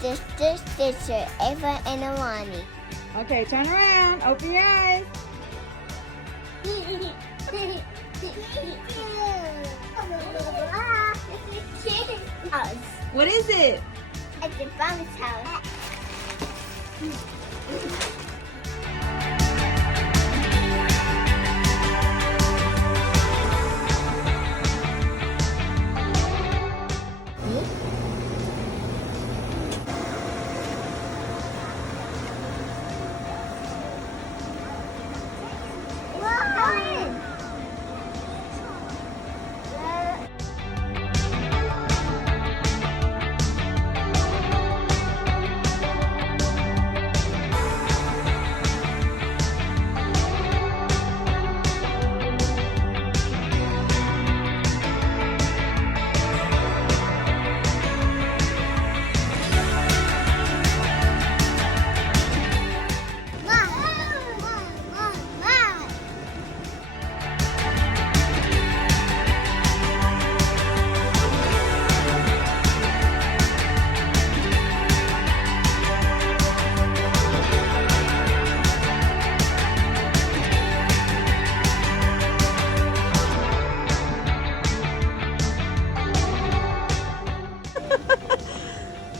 Stitcher, Ava, and Alani. Okay, turn around. Open your eyes. What is it? It's a bounce house.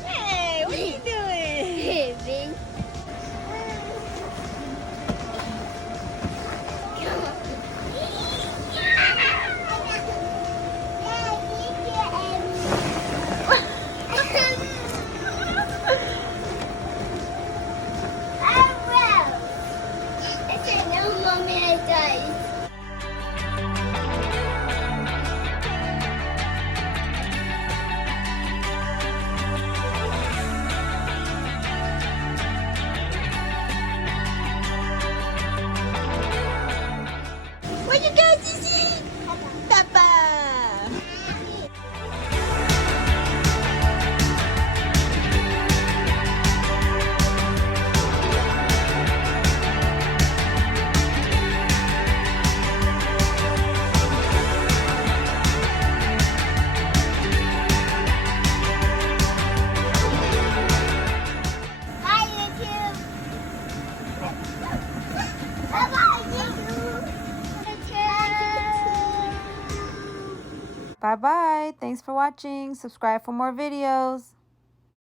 Hey, what are you doing? Bing. What you got, Sissy? Papa. Hi, YouTube. Bye-bye, YouTube. Bye-bye. Thanks for watching. Subscribe for more videos.